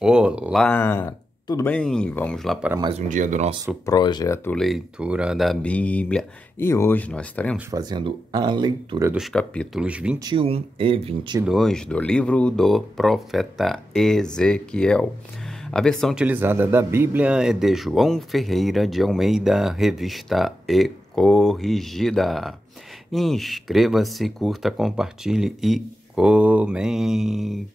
Olá, tudo bem? Vamos lá para mais um dia do nosso projeto Leitura da Bíblia. E hoje nós estaremos fazendo a leitura dos capítulos 21 e 22 do livro do profeta Ezequiel. A versão utilizada da Bíblia é de João Ferreira de Almeida, revista e corrigida. Inscreva-se, curta, compartilhe e comente.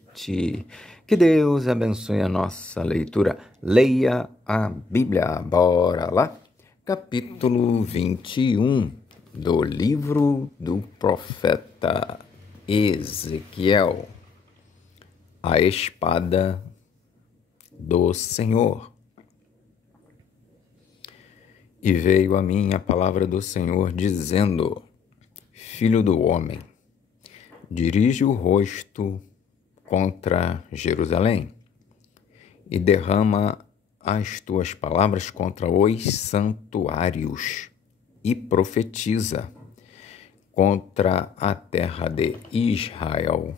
Que Deus abençoe a nossa leitura. Leia a Bíblia. Bora lá? Capítulo 21 do livro do profeta Ezequiel. A espada do Senhor. E veio a mim a palavra do Senhor, dizendo: Filho do homem, dirige o rosto contra Jerusalém e derrama as tuas palavras contra os santuários e profetiza contra a terra de Israel.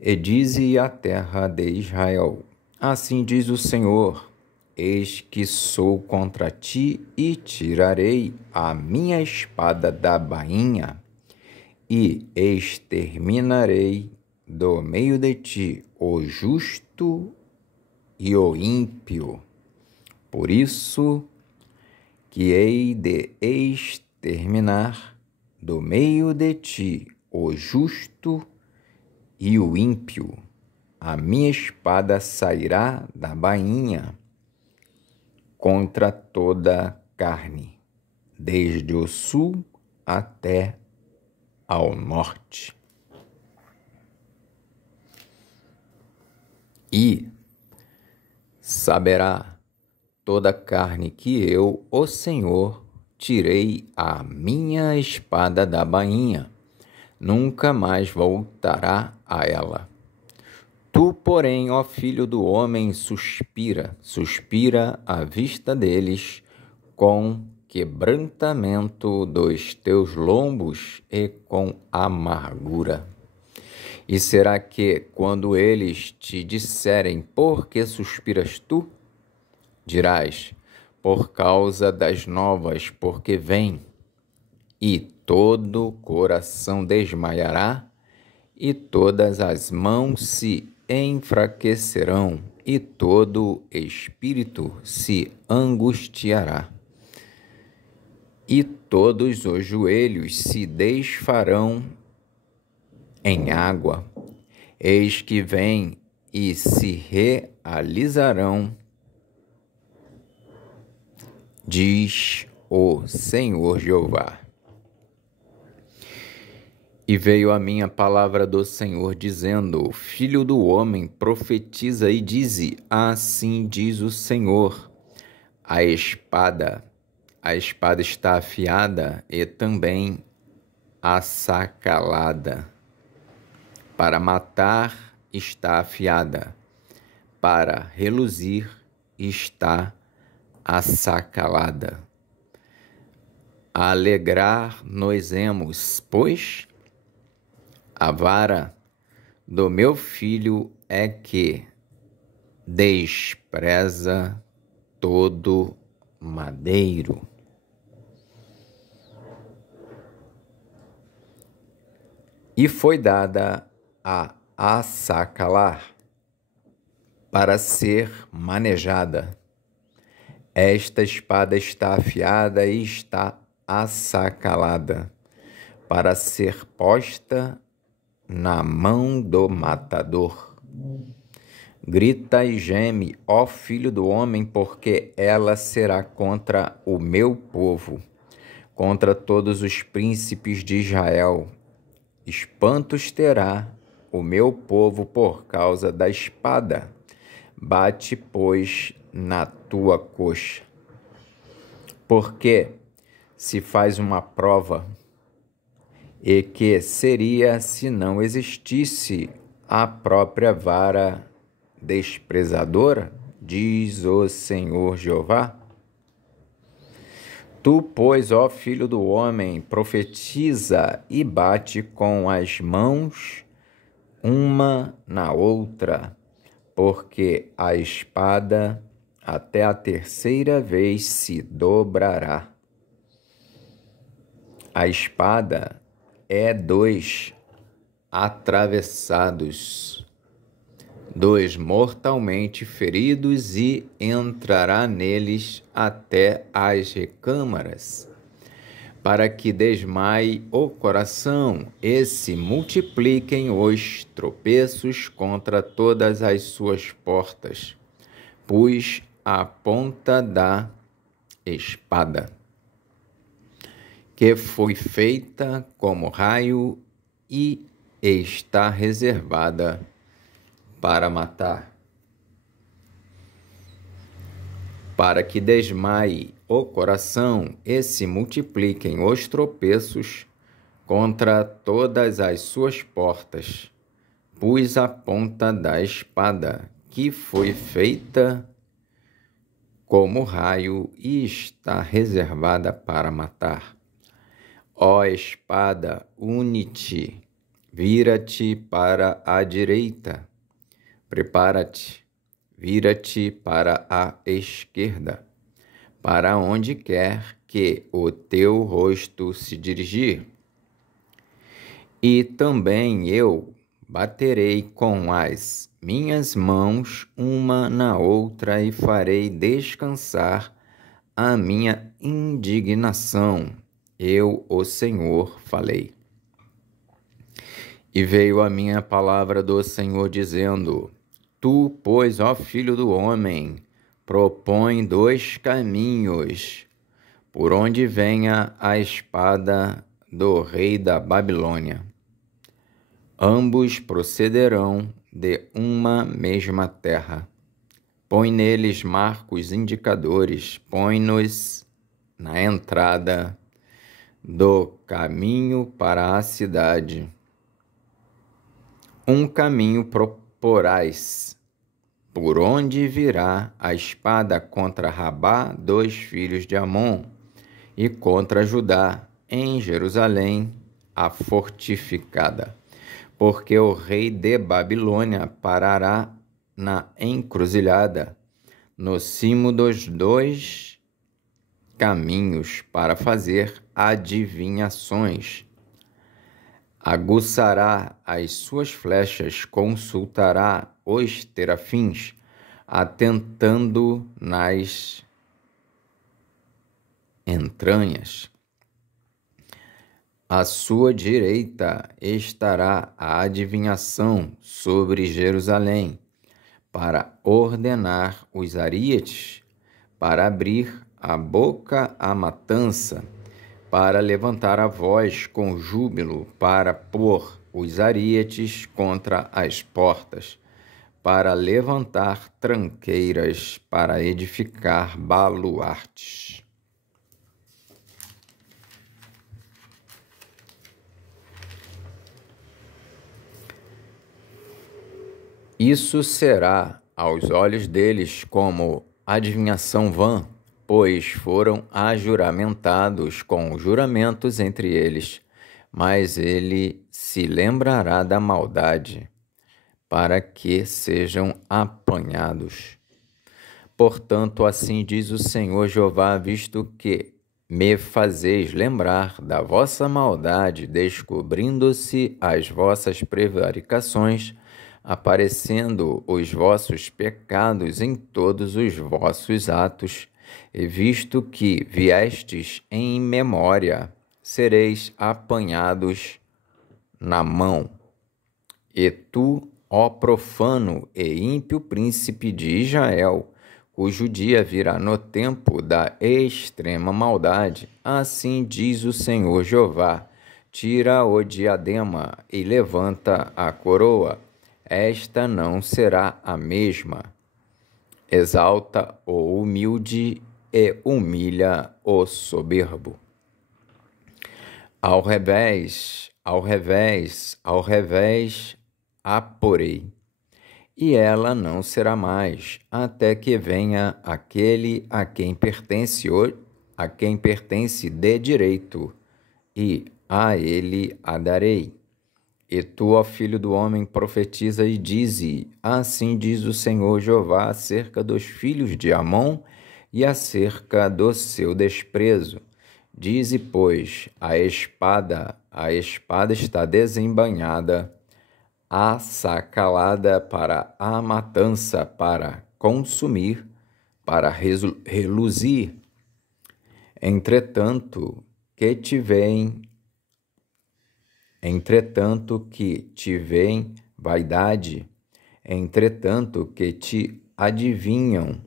E dize à terra de Israel: assim diz o Senhor, eis que sou contra ti e tirarei a minha espada da bainha e exterminarei do meio de ti o justo e o ímpio. Por isso que hei de exterminar do meio de ti o justo e o ímpio. A minha espada sairá da bainha contra toda a carne, desde o sul até ao norte. E saberá toda a carne que eu, o Senhor, tirei a minha espada da bainha, nunca mais voltará a ela. Tu, porém, ó filho do homem, suspira à vista deles, com quebrantamento dos teus lombos e com amargura. E será que, quando eles te disserem, por que suspiras tu? Dirás, por causa das novas, porque vem. E todo o coração desmaiará, e todas as mãos se enfraquecerão, e todo espírito se angustiará. E todos os joelhos se desfarão em água, eis que vem e se realizarão, diz o Senhor Jeová. E veio a mim a palavra do Senhor, dizendo: Filho do homem, profetiza e dize: assim diz o Senhor, a espada está afiada e também assacalada. Para matar está afiada, para reluzir está assacalada. Alegrar-nos-emos, pois a vara do meu filho é que despreza todo madeiro. E foi dada a assacalar para ser manejada. Esta espada está afiada e está assacalada para ser posta na mão do matador. Grita e geme, ó filho do homem, porque ela será contra o meu povo, contra todos os príncipes de Israel. Espantos terá o meu povo por causa da espada. Bate, pois, na tua coxa. Porque se faz uma prova, e que seria se não existisse a própria vara desprezadora, diz o Senhor Jeová. Tu, pois, ó filho do homem, profetiza e bate com as mãos uma na outra, porque a espada até a terceira vez se dobrará. A espada é dois atravessados, dois mortalmente feridos, e entrará neles até as recâmaras, para que desmaie o coração e se multipliquem os tropeços contra todas as suas portas, pois a ponta da espada, que foi feita como raio e está reservada para matar, para que desmaie o coração e se multipliquem os tropeços contra todas as suas portas, pois a ponta da espada, que foi feita como raio e está reservada para matar. Ó espada, une-te, vira-te para a direita, prepara-te, vira-te para a esquerda, para onde quer que o teu rosto se dirigir. E também eu baterei com as minhas mãos uma na outra e farei descansar a minha indignação. Eu, o Senhor, falei. E veio a minha palavra do Senhor dizendo: Tu, pois, ó filho do homem, propõe dois caminhos, por onde venha a espada do rei da Babilônia. Ambos procederão de uma mesma terra. Põe neles marcos indicadores, põe-nos na entrada do caminho para a cidade. Um caminho proporás, por onde virá a espada contra Rabá dos filhos de Amon, e contra Judá, em Jerusalém, a fortificada. Porque o rei de Babilônia parará na encruzilhada, no cimo dos dois caminhos, para fazer adivinhações. Aguçará as suas flechas, consultará os terafins, atentando nas entranhas. À sua direita estará a adivinhação sobre Jerusalém, para ordenar os arietes, para abrir a boca à matança, para levantar a voz com júbilo, para pôr os arietes contra as portas, para levantar tranqueiras, para edificar baluartes. Isso será aos olhos deles como adivinhação vã, pois foram ajuramentados com juramentos entre eles, mas ele se lembrará da maldade, para que sejam apanhados. Portanto, assim diz o Senhor Jeová, visto que me fazeis lembrar da vossa maldade, descobrindo-se as vossas prevaricações, aparecendo os vossos pecados em todos os vossos atos, e visto que viestes em memória, sereis apanhados na mão. E tu, ó profano e ímpio príncipe de Israel, cujo dia virá no tempo da extrema maldade, assim diz o Senhor Jeová: tira o diadema e levanta a coroa, esta não será a mesma. Exalta o humilde e humilha o soberbo. Ao revés, ao revés, ao revés a porei, e ela não será mais, até que venha aquele a quem pertence de direito, e a ele a darei. E tu, ó filho do homem, profetiza e dize: assim diz o Senhor Jeová acerca dos filhos de Amon e acerca do seu desprezo. Dize, pois, a espada está desembainhada, assacalada para a matança, para consumir, para reluzir. Entretanto que te veem vaidade, entretanto que te adivinham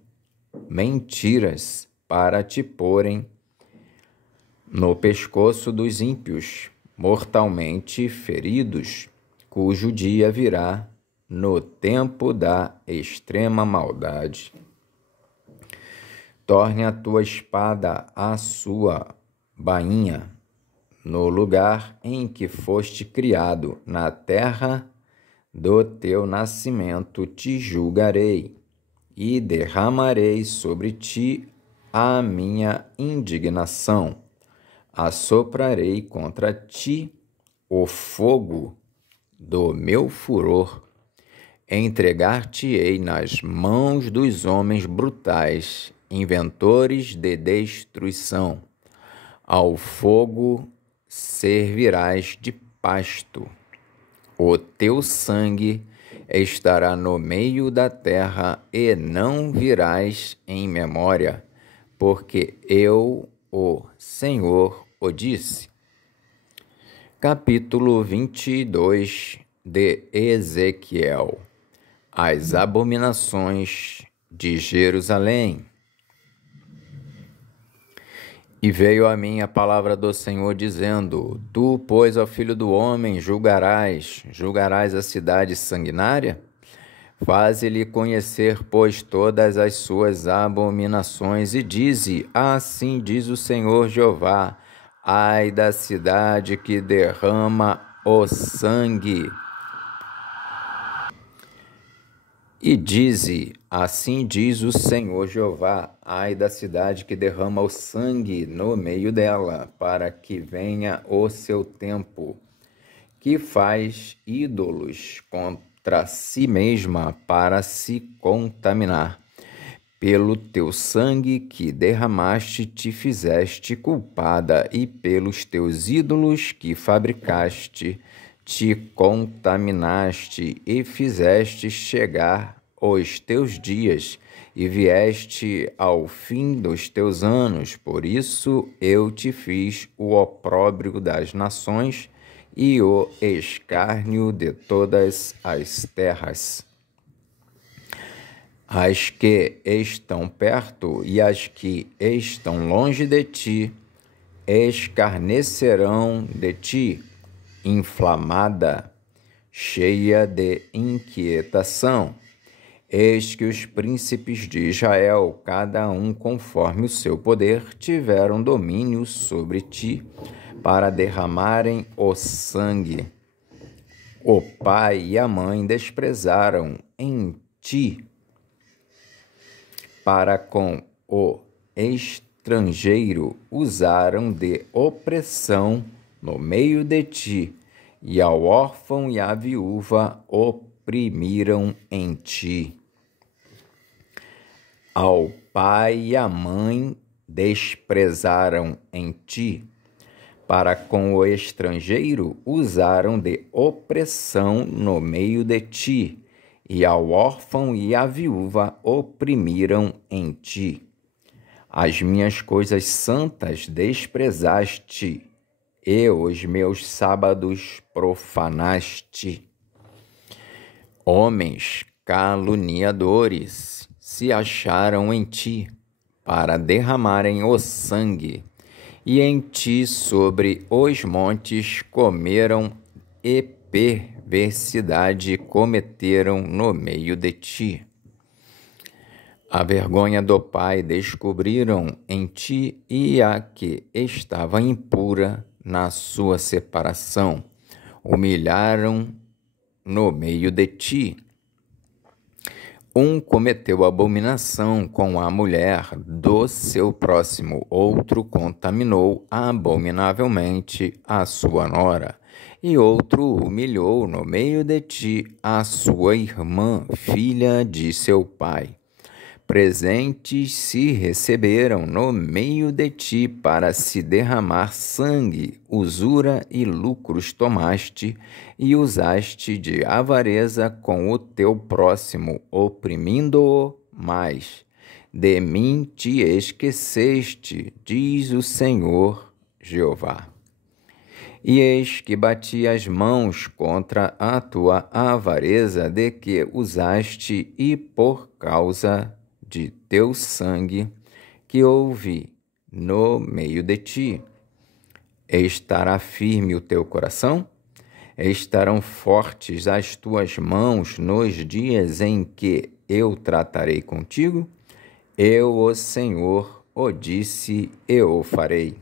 mentiras para te porem no pescoço dos ímpios, mortalmente feridos, cujo dia virá no tempo da extrema maldade. Torne a tua espada a sua bainha, no lugar em que foste criado, na terra do teu nascimento te julgarei, e derramarei sobre ti a minha indignação. Assoprarei contra ti o fogo do meu furor. Entregar-te-ei nas mãos dos homens brutais, inventores de destruição. Ao fogo servirás de pasto. O teu sangue estará no meio da terra e não virás em memória, porque eu, o Senhor, o disse. Capítulo 22 de Ezequiel. As abominações de Jerusalém. E veio a mim a palavra do Senhor, dizendo: tu, pois, ó filho do homem, julgarás a cidade sanguinária? Faze-lhe conhecer, pois, todas as suas abominações, e dize: assim diz o Senhor Jeová, ai da cidade que derrama o sangue. E dize: assim diz o Senhor Jeová, ai da cidade que derrama o sangue no meio dela, para que venha o seu tempo, que faz ídolos contra si mesma para se contaminar. Pelo teu sangue que derramaste te fizeste culpada, e pelos teus ídolos que fabricaste te contaminaste, e fizeste chegar os teus dias, e vieste ao fim dos teus anos. Por isso eu te fiz o opróbrio das nações e o escárnio de todas as terras. As que estão perto e as que estão longe de ti escarnecerão de ti, inflamada, cheia de inquietação. Eis que os príncipes de Israel, cada um conforme o seu poder, tiveram domínio sobre ti, para derramarem o sangue. O pai e a mãe desprezaram em ti, para com o estrangeiro usaram de opressão no meio de ti, e ao órfão e à viúva oprimiram em ti. Ao pai e à mãe desprezaram em ti, para com o estrangeiro usaram de opressão no meio de ti, e ao órfão e à viúva oprimiram em ti. As minhas coisas santas desprezaste, e os meus sábados profanaste. Homens caluniadores se acharam em ti, para derramarem o sangue, e em ti sobre os montes comeram, e perversidade cometeram no meio de ti. A vergonha do pai descobriram em ti, e a que estava impura na sua separação humilharam no meio de ti. Um cometeu abominação com a mulher do seu próximo, outro contaminou abominavelmente a sua nora, E outro humilhou no meio de ti a sua irmã, filha de seu pai. Presentes se receberam no meio de ti para se derramar sangue, usura e lucros tomaste, e usaste de avareza com o teu próximo, oprimindo-o mais. De mim te esqueceste, diz o Senhor Jeová. E eis que bati as mãos contra a tua avareza de que usaste, e por causa de teu sangue que houve no meio de ti. Estará firme o teu coração? Estarão fortes as tuas mãos nos dias em que eu tratarei contigo? Eu, o Senhor, o disse e o farei.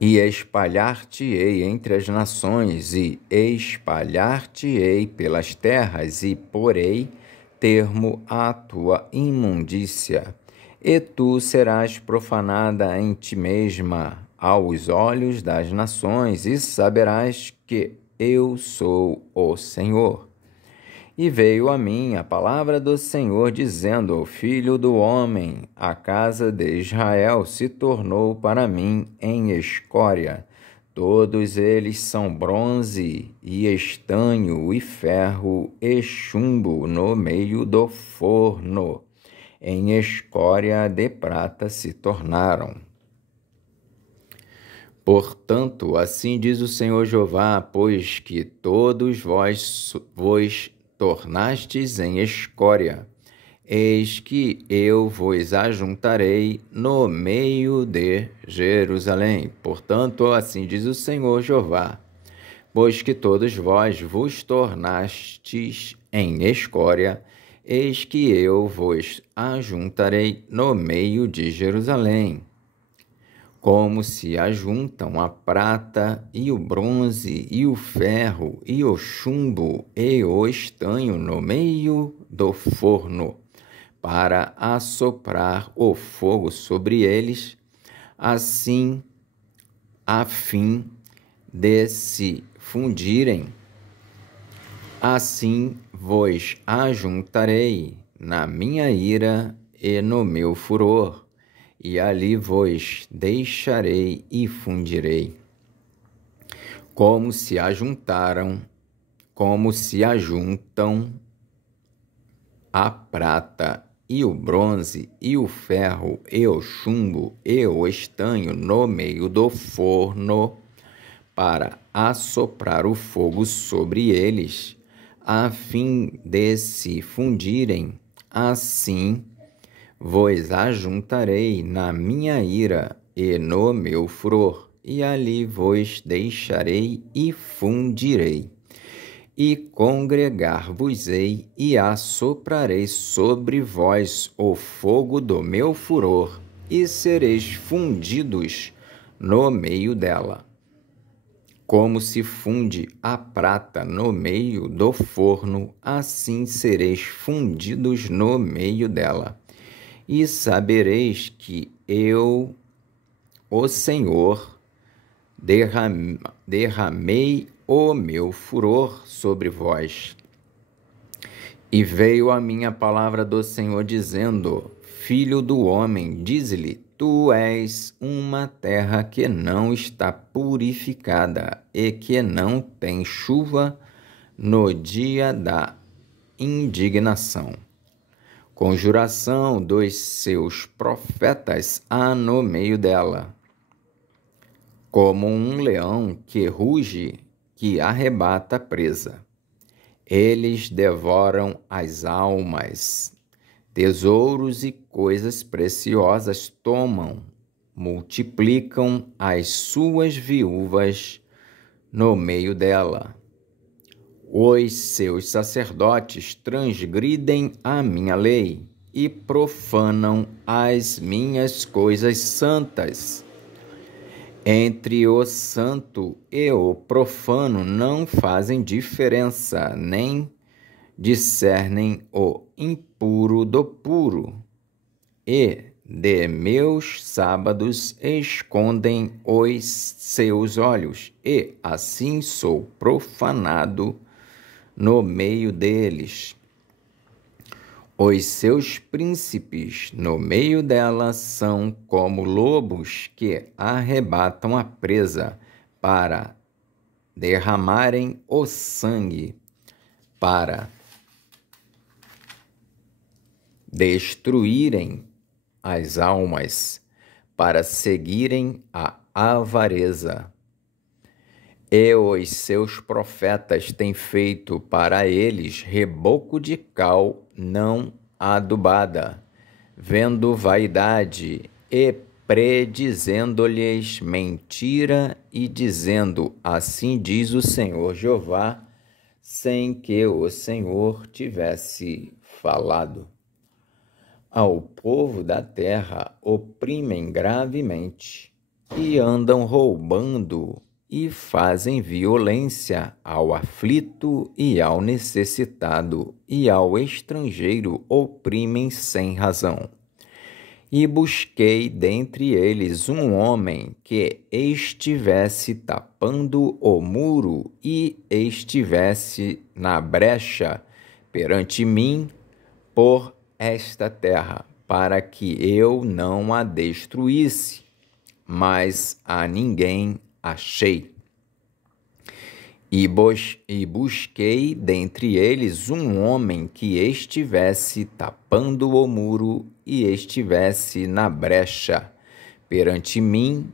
E espalhar-te-ei entre as nações, e espalhar-te-ei pelas terras, e porei termo à tua imundícia. E tu serás profanada em ti mesma aos olhos das nações, e saberás que eu sou o Senhor. E veio a mim a palavra do Senhor, dizendo: Filho do homem, a casa de Israel se tornou para mim em escória. Todos eles são bronze e estanho e ferro e chumbo no meio do forno. Em escória de prata se tornaram. Portanto, assim diz o Senhor Jeová, pois que todos vós tornastes em escória, eis que eu vos ajuntarei no meio de Jerusalém. Portanto, assim diz o Senhor Jeová, pois que todos vós vos tornastes em escória, eis que eu vos ajuntarei no meio de Jerusalém. Como se ajuntam a prata e o bronze e o ferro e o chumbo e o estanho no meio do forno, para assoprar o fogo sobre eles, assim, a fim de se fundirem. Assim vos ajuntarei na minha ira e no meu furor, e ali vos deixarei e fundirei. Como se ajuntam a prata e o bronze e o ferro e o chumbo e o estanho no meio do forno, para assoprar o fogo sobre eles, a fim de se fundirem, assim vos ajuntarei na minha ira e no meu furor, e ali vos deixarei e fundirei. E congregar-vos-ei, e assoprarei sobre vós o fogo do meu furor, e sereis fundidos no meio dela. Como se funde a prata no meio do forno, assim sereis fundidos no meio dela. E sabereis que eu, o Senhor, derramei o meu furor sobre vós. E veio a minha palavra do Senhor, dizendo: Filho do homem, dize-lhe, tu és uma terra que não está purificada e que não tem chuva no dia da indignação. Conjuração dos seus profetas há no meio dela, como um leão que ruge, que arrebata a presa. Eles devoram as almas, tesouros e coisas preciosas tomam, multiplicam as suas viúvas no meio dela. Os seus sacerdotes transgridem a minha lei e profanam as minhas coisas santas. Entre o santo e o profano não fazem diferença, nem discernem o impuro do puro. E de meus sábados escondem os seus olhos, e assim sou profanado no meio deles. Os seus príncipes no meio dela são como lobos que arrebatam a presa para derramarem o sangue, para destruírem as almas, para seguirem a avareza. E os seus profetas têm feito para eles reboco de cal não adubada, vendo vaidade e predizendo-lhes mentira e dizendo: assim diz o Senhor Jeová, sem que o Senhor tivesse falado. Ao povo da terra oprimem gravemente e andam roubando e fazem violência ao aflito e ao necessitado, e ao estrangeiro oprimem sem razão. E busquei dentre eles um homem que estivesse tapando o muro e estivesse na brecha perante mim por esta terra, para que eu não a destruísse, mas a ninguém achei. E busquei dentre eles um homem que estivesse tapando o muro e estivesse na brecha perante mim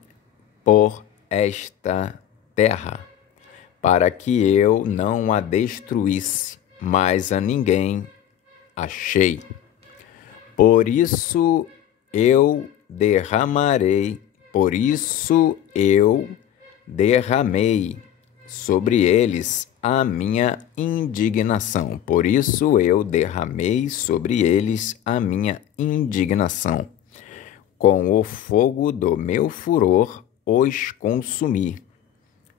por esta terra, para que eu não a destruísse, mas a ninguém achei. Por isso eu derramei sobre eles a minha indignação. Por isso eu derramei sobre eles a minha indignação. Com o fogo do meu furor os consumi.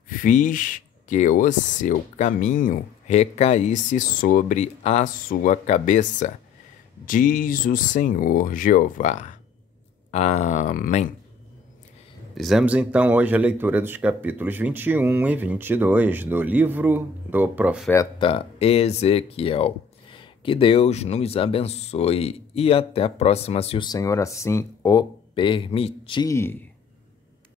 Fiz que o seu caminho recaísse sobre a sua cabeça, diz o Senhor Jeová. Amém. Fizemos então hoje a leitura dos capítulos 21 e 22 do livro do profeta Ezequiel. Que Deus nos abençoe e até a próxima, se o Senhor assim o permitir.